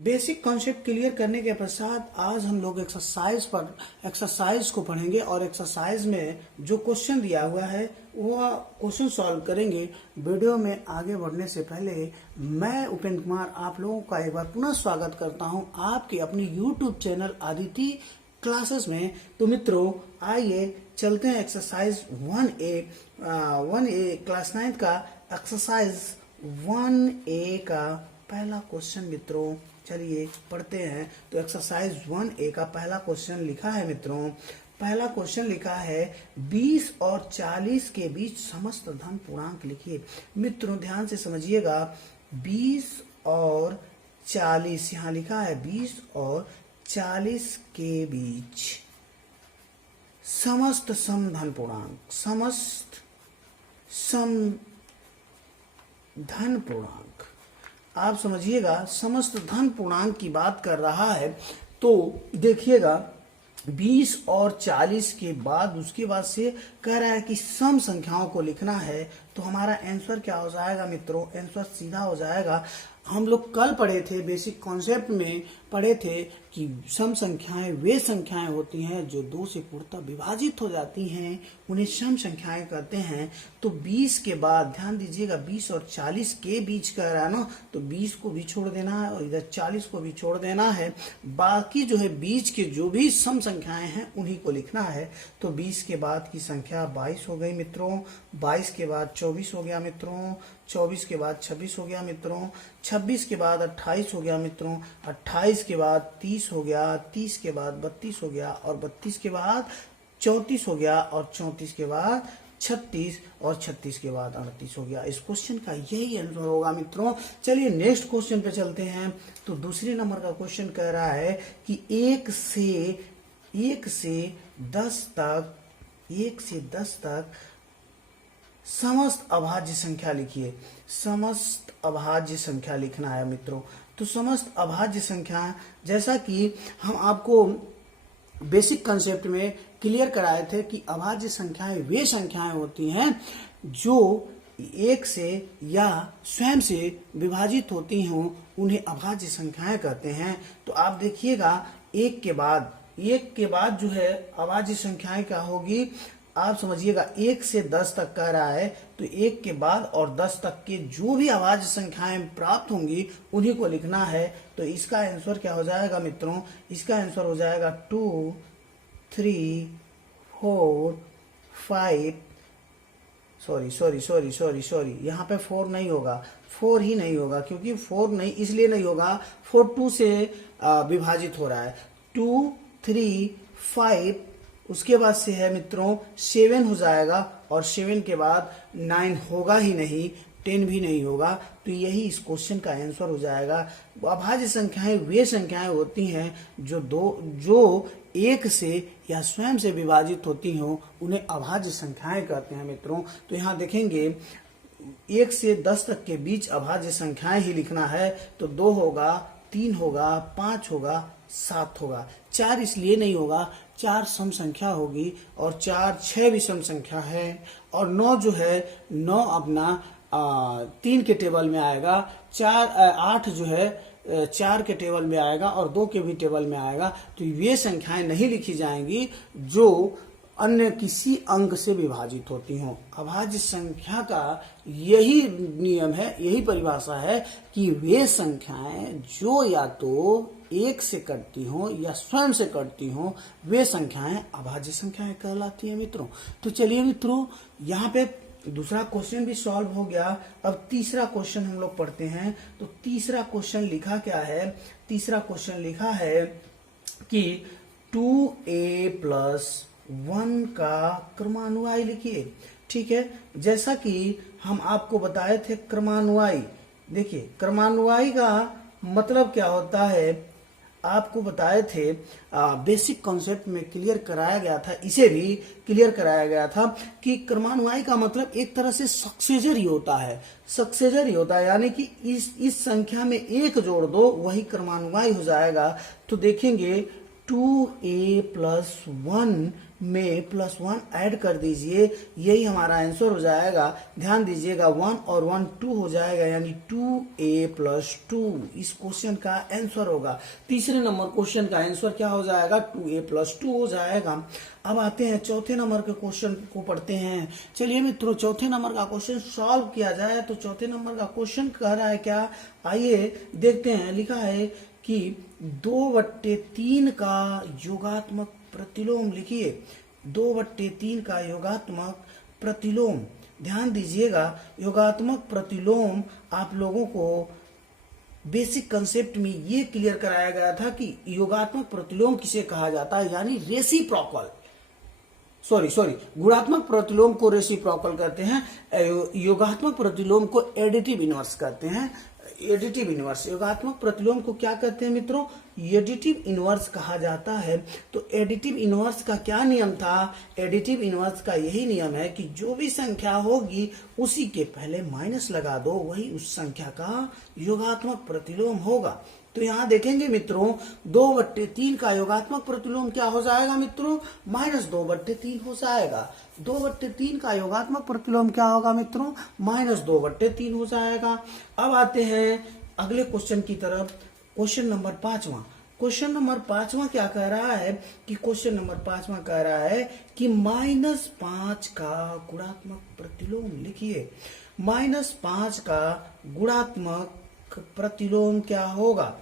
Basic concept clear करने के पश्चात आज हम लोग एक्सरसाइज को पढ़ेंगे और एक्सरसाइज में जो क्वेश्चन दिया हुआ है वह क्वेश्चन सॉल्व करेंगे। वीडियो में आगे बढ़ने से पहले मैं उपेंद्र कुमार आप लोगों का एक बार पुनः स्वागत करता हूं आपके अपनी यूट्यूब चैनल आदिति क्लासेस में। तो मित्रों आइए चलते हैं एक्सरसाइज 1A क्लास 9 का एक्सरसाइज 1A का पहला क्वेश्चन मित्रों चलिए पढ़ते हैं। तो एक्सरसाइज 1A का पहला क्वेश्चन लिखा है मित्रों, पहला क्वेश्चन लिखा है 20 और 40 के बीच समस्त धन पूर्णांक लिखिए। मित्रों ध्यान से समझिएगा, 20 और 40 यहाँ लिखा है 20 और 40 के बीच समस्त सम धन पूर्णांक, समस्त सम धन पूर्णांक आप समझिएगा समस्त धन पूर्णांक की बात कर रहा है। तो देखिएगा 20 और 40 के बाद उसके बाद से कह रहा है कि सम संख्याओं को लिखना है। तो हमारा आंसर क्या हो जाएगा मित्रों, आंसर सीधा हो जाएगा। हम लोग कल पढ़े थे, बेसिक कॉन्सेप्ट में पढ़े थे कि सम संख्याएं वे संख्याएं होती हैं जो 2 से पूर्णतः विभाजित हो जाती हैं, उन्हें सम संख्याएं कहते हैं। तो 20 के बाद ध्यान दीजिएगा 20 और 40 के बीच कह रहा है ना, तो 20 को भी छोड़ देना है और इधर 40 को भी छोड़ देना है। बाकी जो है बीच के जो भी सम संख्याएं हैं उन्हीं को लिखना है। तो 20 के बाद की संख्या 22 हो गई मित्रों, 22 के बाद 24 हो गया मित्रों, 24 के बाद 26 हो गया मित्रों, 26 के बाद 28 हो गया मित्रों, 28 के बाद 30 हो गया, 30 के बाद 32 हो गया और 32 के बाद 34 हो गया और 34 के बाद 36 और 36 के बाद 38 हो गया। इस क्वेश्चन का यही आंसर होगा मित्रों। चलिए नेक्स्ट क्वेश्चन पे चलते हैं। तो दूसरे नंबर का क्वेश्चन कह रहा है कि 1 से 10 तक समस्त अभाज्य संख्या लिखिए। समस्त अभाज्य संख्या लिखना है मित्रों। तो समस्त अभाज्य संख्या जैसा कि हम आपको बेसिक कंसेप्ट में क्लियर कराए थे कि अभाज्य संख्याएं वे संख्याएं होती हैं जो 1 से या स्वयं से विभाजित होती हों, उन्हें अभाज्य संख्याएं कहते हैं। तो आप देखिएगा 1 के बाद जो है अभाज्य संख्याएं क्या होगी, आप समझिएगा 1 से 10 तक कह रहा है। तो 1 के बाद और 10 तक के जो भी अभाज्य संख्याएं प्राप्त होंगी उन्हीं को लिखना है। तो इसका आंसर क्या हो जाएगा मित्रों, इसका आंसर हो जाएगा 2, 3, 4, 5 सॉरी यहाँ पे 4 नहीं होगा, 4 ही नहीं होगा क्योंकि 4 नहीं इसलिए नहीं होगा, 4 2 से विभाजित हो रहा है। 2, 3, 5 उसके बाद से है मित्रों 7 हो जाएगा और 7 के बाद 9 होगा ही नहीं, 10 भी नहीं होगा। तो यही इस क्वेश्चन का आंसर हो जाएगा। अभाज्य संख्याएं वे संख्याएं होती हैं जो 1 से या स्वयं से विभाजित होती हों, उन्हें अभाज्य संख्याएं कहते हैं मित्रों। तो यहाँ देखेंगे 1 से 10 तक के बीच अभाज्य संख्याएं ही लिखना है। तो 2 होगा, 3 होगा, 5 होगा, 7 होगा। 4 इसलिए नहीं होगा, 4 सम संख्या होगी और 4 6 भी सम संख्या है और 9 जो है 9 अपना 3 के टेबल में आएगा, 8 जो है 4 के टेबल में आएगा और 2 के भी टेबल में आएगा। तो ये संख्याएं नहीं लिखी जाएंगी जो अन्य किसी अंक से विभाजित होती हों। अभाज्य संख्या का यही नियम है, यही परिभाषा है कि वे संख्याएं जो या तो 1 से कटती हों या स्वयं से कटती हों, वे संख्याएं अभाज्य संख्याएं कहलाती हैं मित्रों। तो चलिए मित्रों यहाँ पे दूसरा क्वेश्चन भी सॉल्व हो गया। अब तीसरा क्वेश्चन हम लोग पढ़ते हैं। तो तीसरा क्वेश्चन लिखा क्या है, तीसरा क्वेश्चन लिखा है कि 2A+1 का क्रमानुवाई लिखिए। ठीक है, जैसा कि हम आपको बताए थे क्रमानुवाई, देखिए क्रमानुवाई का मतलब क्या होता है आपको बताए थे, बेसिक कॉन्सेप्ट में क्लियर कराया गया था, इसे भी क्लियर कराया गया था कि क्रमानुवाई का मतलब एक तरह से सक्सेसर ही होता है, सक्सेसर ही होता है, यानी कि इस संख्या में 1 जोड़ दो वही क्रमानुवाई हो जाएगा। तो देखेंगे 2a प्लस 1 में प्लस 1 ऐड कर दीजिए, यही हमारा आंसर हो जाएगा। ध्यान दीजिएगा 1 और 1 2 हो जाएगा, यानी 2a प्लस 2 इस क्वेश्चन का आंसर होगा। तीसरे नंबर क्वेश्चन का आंसर क्या हो जाएगा, 2a प्लस 2 हो जाएगा। अब आते हैं चौथे नंबर के क्वेश्चन को पढ़ते हैं। चलिए मित्रों, चौथे नंबर का क्वेश्चन सॉल्व किया जाए। तो चौथे नंबर का क्वेश्चन कह रहा है क्या, आइए देखते हैं। लिखा है कि 2/3 का योगात्मक प्रतिलोम लिखिए। 2/3 का योगात्मक प्रतिलोम, ध्यान दीजिएगा योगात्मक प्रतिलोम आप लोगों को बेसिक कंसेप्ट में ये क्लियर कराया गया था कि योगात्मक प्रतिलोम किसे कहा जाता है, यानी रेसिप्रोकल, सॉरी गुणात्मक प्रतिलोम को रेसिप्रोकल कहते हैं, योगात्मक प्रतिलोम को एडिटिव इनवर्स कहते हैं। एडिटिव इनवर्स, योगात्मक प्रतिलोम को क्या कहते हैं मित्रों, एडिटिव इनवर्स कहा जाता है। तो एडिटिव इनवर्स का क्या नियम था, एडिटिव इनवर्स का यही नियम है कि जो भी संख्या होगी उसी के पहले माइनस लगा दो, वही उस संख्या का योगात्मक प्रतिलोम होगा। तो यहाँ देखेंगे मित्रों 2/3 का योगात्मक प्रतिलोम क्या हो जाएगा मित्रों, -2/3 हो जाएगा। 2/3 का योगात्मक प्रतिलोम क्या होगा मित्रों, -2/3 हो जाएगा। अब आते हैं अगले क्वेश्चन की तरफ। क्वेश्चन नंबर 5वां। क्वेश्चन नंबर 5वां क्या कह रहा है कि क्वेश्चन नंबर 5वां कह रहा है कि -5 का गुणात्मक प्रतिलोम लिखिए। -5 का गुणात्मक प्रतिलोम क्या होगा।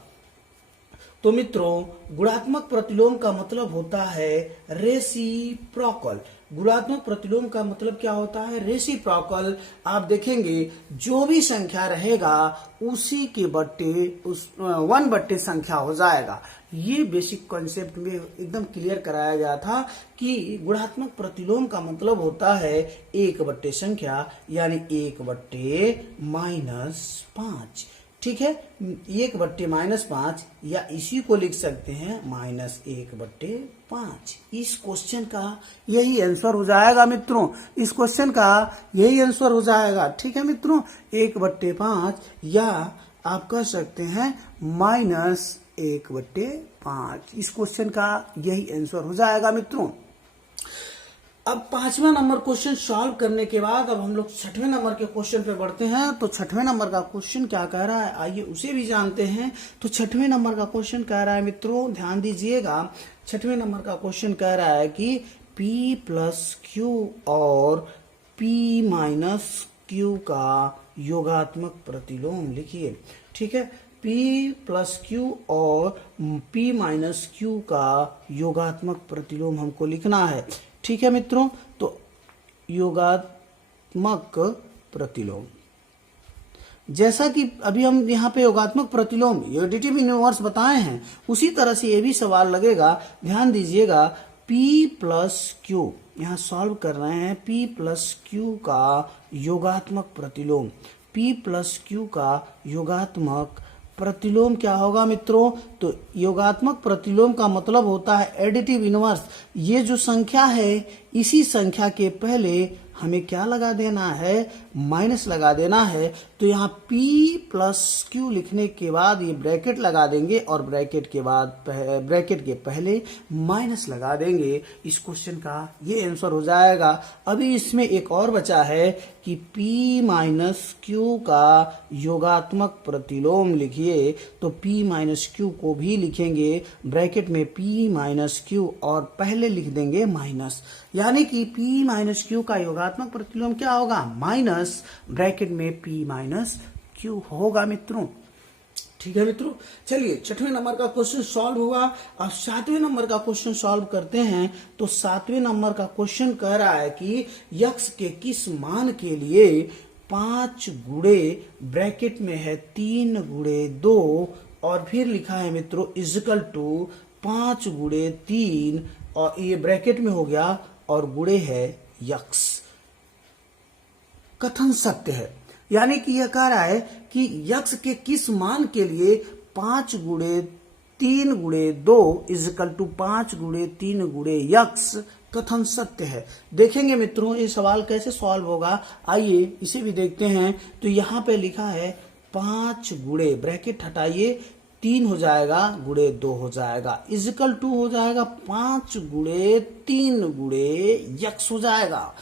तो मित्रों गुणात्मक प्रतिलोम का मतलब होता है रेसिप्रोकल। गुणात्मक प्रतिलोम का मतलब क्या होता है, रेसिप्रोकल। आप देखेंगे जो भी संख्या रहेगा उसी के बट्टे उस 1 संख्या हो जाएगा। ये बेसिक कॉन्सेप्ट में एकदम क्लियर कराया गया था कि गुणात्मक प्रतिलोम का मतलब होता है 1 संख्या, यानी 1/-5। ठीक है, 1/-5 या इसी को लिख सकते हैं -1/5। इस क्वेश्चन का यही आंसर हो जाएगा मित्रों, इस क्वेश्चन का यही आंसर हो जाएगा। ठीक है मित्रों, 1/5 या आप कह सकते हैं -1/5, इस क्वेश्चन का यही आंसर हो जाएगा मित्रों। अब 5वां नंबर क्वेश्चन सॉल्व करने के बाद अब हम लोग 6वें नंबर के क्वेश्चन पे बढ़ते हैं। तो 6वें नंबर का क्वेश्चन क्या कह रहा है, आइए उसे भी जानते हैं। तो 6वें नंबर का क्वेश्चन कह रहा है मित्रों, ध्यान दीजिएगा। 6वें नंबर का क्वेश्चन कह रहा है कि P + Q और P - Q का योगात्मक प्रतिलोम लिखिए। ठीक है, P + Q और P - Q का योगात्मक प्रतिलोम हमको लिखना है। ठीक है मित्रों, तो योगात्मक प्रतिलोम, जैसा कि अभी हम यहाँ पे योगात्मक प्रतिलोम एडिटिव इनवर्स बताए हैं, उसी तरह से ये भी सवाल लगेगा। ध्यान दीजिएगा P + Q, यहाँ सॉल्व कर रहे हैं P + Q का योगात्मक प्रतिलोम। P + Q का योगात्मक प्रतिलोम क्या होगा मित्रों, तो योगात्मक प्रतिलोम का मतलब होता है एडिटिव इनवर्स। ये जो संख्या है इसी संख्या के पहले हमें क्या लगा देना है, माइनस लगा देना है। तो यहाँ P + Q लिखने के बाद ये ब्रैकेट लगा देंगे और ब्रैकेट के बाद ब्रैकेट के पहले माइनस लगा देंगे। इस क्वेश्चन का ये आंसर हो जाएगा। अभी इसमें एक और बचा है कि P - Q का योगात्मक प्रतिलोम लिखिए। तो P - Q को भी लिखेंगे ब्रैकेट में P - Q और पहले लिख देंगे माइनस, यानी कि P - Q का योगात्मक प्रतिलोम क्या होगा, माइनस ब्रैकेट में P - Q होगा मित्रों। ठीक है मित्रों, चलिए 6वें नंबर का क्वेश्चन सॉल्व हुआ। अब 7वें नंबर का क्वेश्चन सॉल्व करते हैं। तो 7वें नंबर का क्वेश्चन कह रहा है कि x के किस मान के लिए 5 गुणे ब्रैकेट में है 3 × 2 और फिर लिखा है मित्रों इक्वल टू 5 × 3 और ये ब्रैकेट में हो गया और गुणे है x। कथन सत्य है, यानी कि यह कह रहा है कि x के किस मान के लिए 5 × 3 × 2 इक्वल टू 5 × 3 × x कथन सत्य है। देखेंगे मित्रों ये सवाल कैसे सॉल्व होगा, आइए इसे भी देखते हैं। तो यहाँ पे लिखा है 5 गुणे, ब्रैकेट हटाइए, 3 हो जाएगा गुणे 2 हो जाएगा, इजिकल टू हो जाएगा 5 गुणे 3 गुणे यक्स हो जाएगा।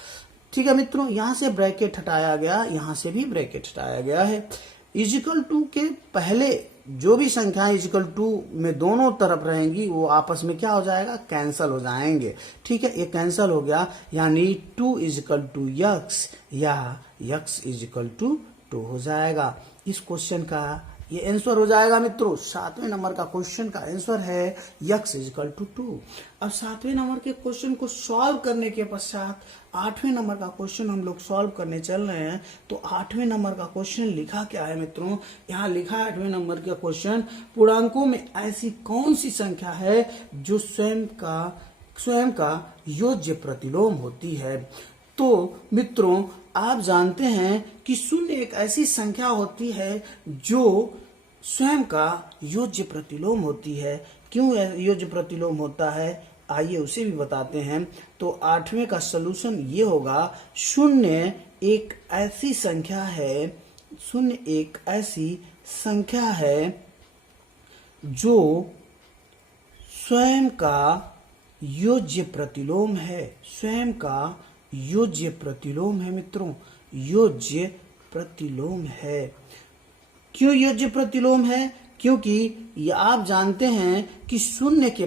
ठीक है मित्रों, यहां से ब्रैकेट हटाया गया, यहां से भी ब्रैकेट हटाया गया है। इजिकल टू के पहले जो भी संख्याएं इजिकल टू में दोनों तरफ रहेंगी वो आपस में क्या हो जाएगा, कैंसल हो जाएंगे। ठीक है, ये कैंसल हो गया, यानी 2 इजिकल टू यक्स या यक्स इजिकल टू 2 हो जाएगा। इस क्वेश्चन का ये आंसर हो जाएगा मित्रों। 7वें नंबर का क्वेश्चन का आंसर है यक्स इजिकल टू 2। अब 7वें नंबर के क्वेश्चन को सॉल्व करने के पश्चात 8वें नंबर का क्वेश्चन हम लोग सॉल्व करने चल रहे हैं। तो 8वें नंबर का क्वेश्चन लिखा क्या है मित्रों, यहाँ लिखा है 8वें नंबर का क्वेश्चन, पूर्णांकों में ऐसी कौन सी संख्या है जो स्वयं का योज्य प्रतिलोम होती है। तो मित्रों आप जानते हैं कि शून्य एक ऐसी संख्या होती है जो स्वयं का योज्य प्रतिलोम होती है। क्यों योज्य प्रतिलोम होता है, आइए उसे भी बताते हैं। तो 8वें का सलूशन ये होगा, शून्य एक ऐसी संख्या है, शून्य एक ऐसी संख्या है जो स्वयं का योज्य प्रतिलोम है, स्वयं का योज्य प्रतिलोम है मित्रों, योज्य प्रतिलोम है। क्यों योज्य प्रतिलोम है, क्योंकि ये आप जानते हैं कि शून्य के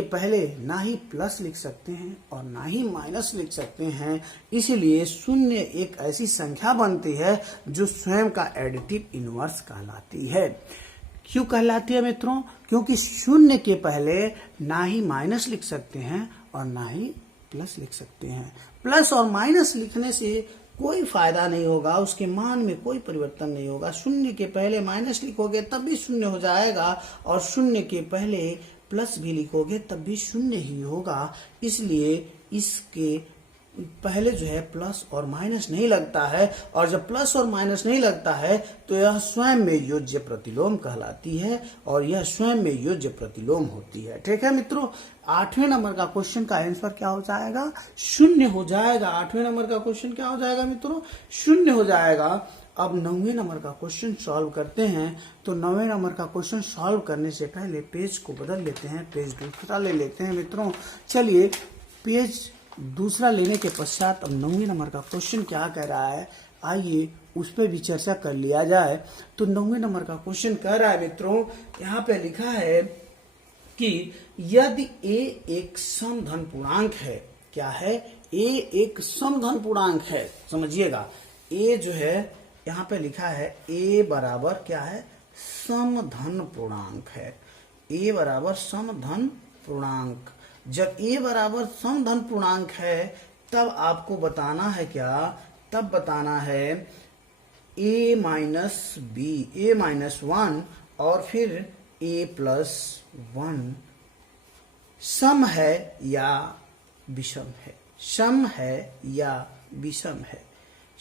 पहले ना ही प्लस लिख सकते हैं और ना ही माइनस लिख सकते हैं, इसलिए शून्य एक ऐसी संख्या बनती है जो स्वयं का एडिटिव इनवर्स कहलाती है। क्यों कहलाती है मित्रों, क्योंकि शून्य के पहले ना ही माइनस लिख सकते हैं और ना ही प्लस लिख सकते हैं। प्लस और माइनस लिखने से कोई फायदा नहीं होगा, उसके मान में कोई परिवर्तन नहीं होगा। शून्य के पहले माइनस लिखोगे तब भी शून्य हो जाएगा और शून्य के पहले प्लस भी लिखोगे तब भी शून्य ही होगा। इसलिए इसके पहले जो है प्लस और माइनस नहीं लगता है, और जब प्लस और माइनस नहीं लगता है तो यह स्वयं में योज्य प्रतिलोम कहलाती है और यह स्वयं में योज्य प्रतिलोम होती है। ठीक है मित्रों, 8वें नंबर का क्वेश्चन का आंसर क्या हो जाएगा, शून्य हो जाएगा। 8वें नंबर का क्वेश्चन क्या हो जाएगा मित्रों, शून्य हो जाएगा। अब 9वें नंबर का क्वेश्चन सॉल्व करते हैं। तो 9वें नंबर का क्वेश्चन सॉल्व करने से पहले पेज को बदल लेते हैं, पेज दूसरा ले लेते हैं मित्रों। चलिए पेज दूसरा लेने के पश्चात अब 9वें नंबर का क्वेश्चन क्या कह रहा है, आइए उस पर भी चर्चा कर लिया जाए। तो 9वें नंबर का क्वेश्चन कह रहा है मित्रों, यहाँ पे लिखा है कि यदि a एक समधन पूर्णांक है, क्या है, a एक समधन पूर्णांक है। समझिएगा, a जो है यहाँ पे लिखा है a बराबर क्या है, समधन पूर्णांक है। a बराबर समधन पूर्णांक। जब a बराबर समधन पूर्णांक है तब आपको बताना है क्या, तब बताना है a minus b, a minus 1 और फिर a प्लस 1 सम है या विषम है, सम है या विषम है,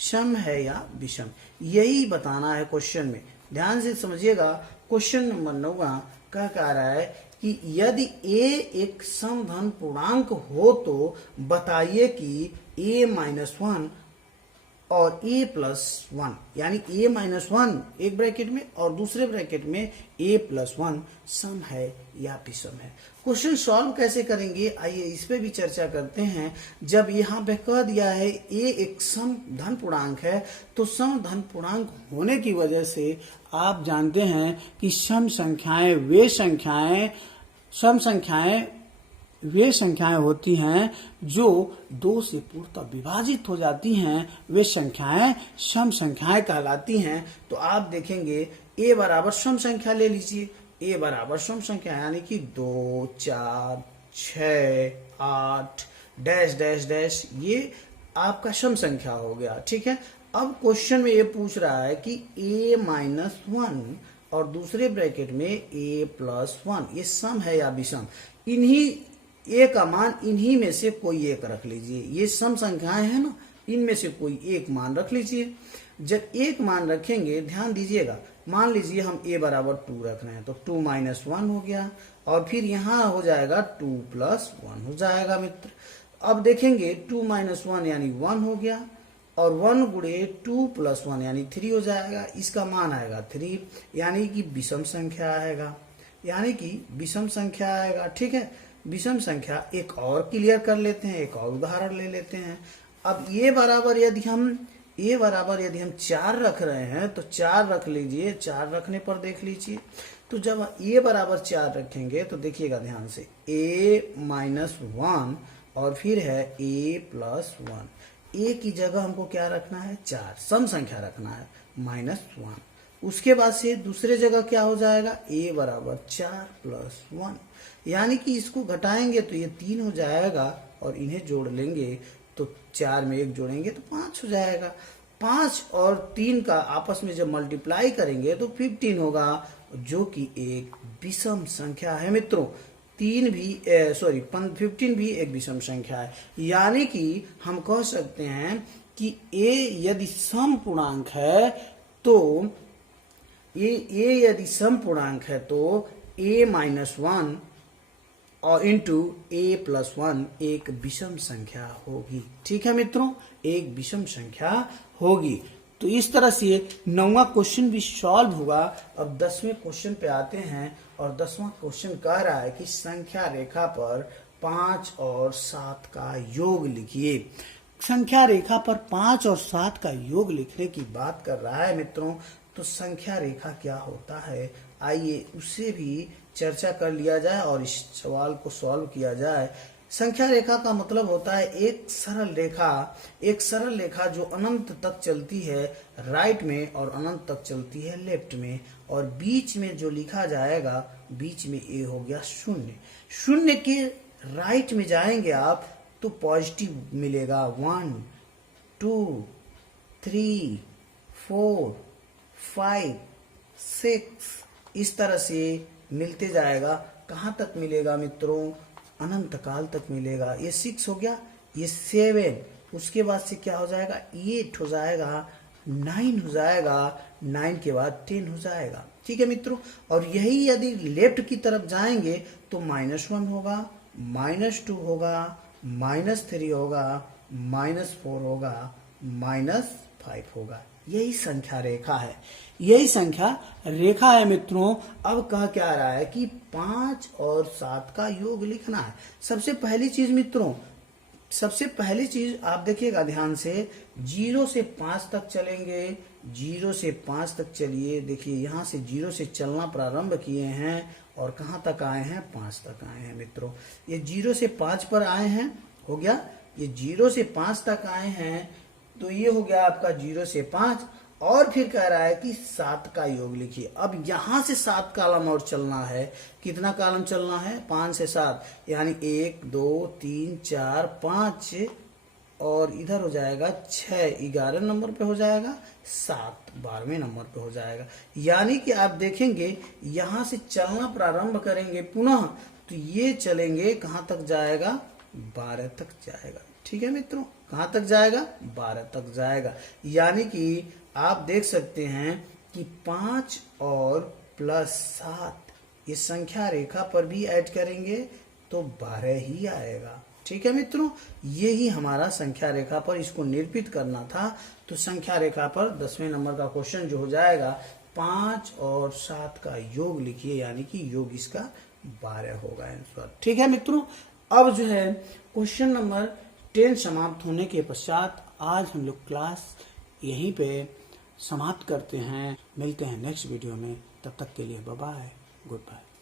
सम है या विषम, यही बताना है क्वेश्चन में। ध्यान से समझिएगा, क्वेश्चन नंबर 9 क्या कह रहा है कि यदि a एक समधन पूर्णांक हो तो बताइए कि a माइनस 1 और a प्लस 1, यानी a माइनस 1 एक ब्रैकेट में और दूसरे ब्रैकेट में a प्लस 1 सम है या विषम है। क्वेश्चन सॉल्व कैसे करेंगे, आइए इस पे भी चर्चा करते हैं। जब यहाँ पे कह दिया है a एक समधन पूर्णांक है तो समधन पूर्णांक होने की वजह से आप जानते हैं कि सम संख्याएं वे संख्याएं होती हैं जो 2 से पूर्णतः विभाजित हो जाती हैं, वे संख्याएं सम संख्याएं कहलाती हैं। तो आप देखेंगे a बराबर सम संख्या ले लीजिए, a बराबर सम संख्या यानी कि 2, 4, 6, 8 डैश डैश डैश, ये आपका सम संख्या हो गया। ठीक है, अब क्वेश्चन में ये पूछ रहा है कि a माइनस 1 और दूसरे ब्रैकेट में a प्लस 1 ये सम है या विषम। इन्हीं a का मान इन्हीं में से कोई एक रख लीजिए, ये सम संख्याएं हैं ना, इनमें से कोई एक मान रख लीजिए। जब एक मान रखेंगे, ध्यान दीजिएगा, मान लीजिए हम a बराबर 2 रख रहे हैं तो 2 माइनस 1 हो गया और फिर यहाँ हो जाएगा 2 प्लस 1 हो जाएगा मित्र। अब देखेंगे 2 माइनस 1 यानी 1 हो गया और 1 गुणे 2 + 1 यानी 3 हो जाएगा। इसका मान आएगा 3 यानी कि विषम संख्या आएगा, यानी कि विषम संख्या आएगा। ठीक है, विषम संख्या एक और क्लियर कर लेते हैं, एक और उदाहरण ले लेते हैं। अब ये बराबर यदि हम 4 रख रहे हैं तो 4 रख लीजिए। 4 रखने पर देख लीजिए, तो जब a बराबर 4 रखेंगे तो देखिएगा ध्यान से, a - 1 और फिर है a + 1। a की जगह हमको क्या रखना है, 4 सम संख्या रखना है -1। उसके बाद से दूसरे जगह क्या हो जाएगा, a बराबर 4 + 1, यानी कि इसको घटाएंगे तो ये 3 हो जाएगा और इन्हें जोड़ लेंगे तो 4 में 1 जोड़ेंगे तो 5 हो जाएगा। 5 और 3 का आपस में जब मल्टीप्लाई करेंगे तो 15 होगा, जो कि एक विषम संख्या है मित्रों। 15 भी एक विषम संख्या है, यानी कि हम कह सकते हैं कि a यदि सम पूर्णांक है तो यदि सम पूर्णांक है तो a - 1 और इंटू a + 1 एक विषम संख्या होगी। ठीक है मित्रों, एक विषम संख्या होगी। तो इस तरह से 9वां क्वेश्चन भी सॉल्व हुआ। अब 10वें क्वेश्चन पे आते हैं और 10वां क्वेश्चन कह रहा है कि संख्या रेखा पर 5 और 7 का योग लिखिए। संख्या रेखा पर 5 और 7 का योग लिखने की बात कर रहा है मित्रों। तो संख्या रेखा क्या होता है, आइए उससे भी चर्चा कर लिया जाए और इस सवाल को सॉल्व किया जाए। संख्या रेखा का मतलब होता है एक सरल रेखा जो अनंत तक चलती है राइट में और अनंत तक चलती है लेफ्ट में, और बीच में जो लिखा जाएगा, बीच में ए हो गया 0। 0 के राइट में जाएंगे आप तो पॉजिटिव मिलेगा 1 2 3 4 5 6, इस तरह से मिलते जाएगा। कहाँ तक मिलेगा मित्रों, अनंत काल तक मिलेगा। ये 6 हो गया, ये 7, उसके बाद से क्या हो जाएगा, 8 हो जाएगा, 9 हो जाएगा, 9 के बाद 10 हो जाएगा। ठीक है मित्रों, और यही यदि लेफ्ट की तरफ जाएंगे तो -1 होगा, -2 होगा, -3 होगा, -4 होगा, -5 होगा। यही संख्या रेखा है, यही संख्या रेखा है मित्रों। अब कह क्या रहा है कि 5 और 7 का योग लिखना है। सबसे पहली चीज मित्रों, सबसे पहली चीज आप देखिएगा ध्यान से, 0 से 5 तक चलेंगे। 0 से 5 तक चलिए, देखिए यहाँ से 0 से चलना प्रारंभ किए हैं और कहाँ तक आए हैं, 5 तक आए हैं मित्रों। ये 0 से 5 पर आए हैं, हो गया। ये 0 से 5 तक आए हैं तो ये हो गया आपका 0 से 5। और फिर कह रहा है कि 7 का योग लिखिए। अब यहां से 7 कॉलम और चलना है। कितना कॉलम चलना है, 5 से 7, यानी 1 2 3 4 5 और इधर हो जाएगा 6, 11 नंबर पे हो जाएगा, 7 12वें नंबर पे हो जाएगा। यानी कि आप देखेंगे यहां से चलना प्रारंभ करेंगे पुनः तो ये चलेंगे, कहां तक जाएगा, 12 तक जाएगा। ठीक है मित्रों, कहां तक जाएगा, 12 तक जाएगा। यानी कि आप देख सकते हैं कि 5 और +7 ये संख्या रेखा पर भी ऐड करेंगे तो 12 ही आएगा। ठीक है मित्रों, ये ही हमारा संख्या रेखा पर इसको निरूपित करना था। तो संख्या रेखा पर 10वें नंबर का क्वेश्चन जो हो जाएगा, 5 और 7 का योग लिखिए, यानी कि योग इसका 12 होगा आंसर। ठीक है मित्रों, अब जो है क्वेश्चन नंबर 10 समाप्त होने के पश्चात आज हम लोग क्लास यहीं पे समाप्त करते हैं। मिलते हैं नेक्स्ट वीडियो में, तब तक के लिए बाय बाय, गुड बाय।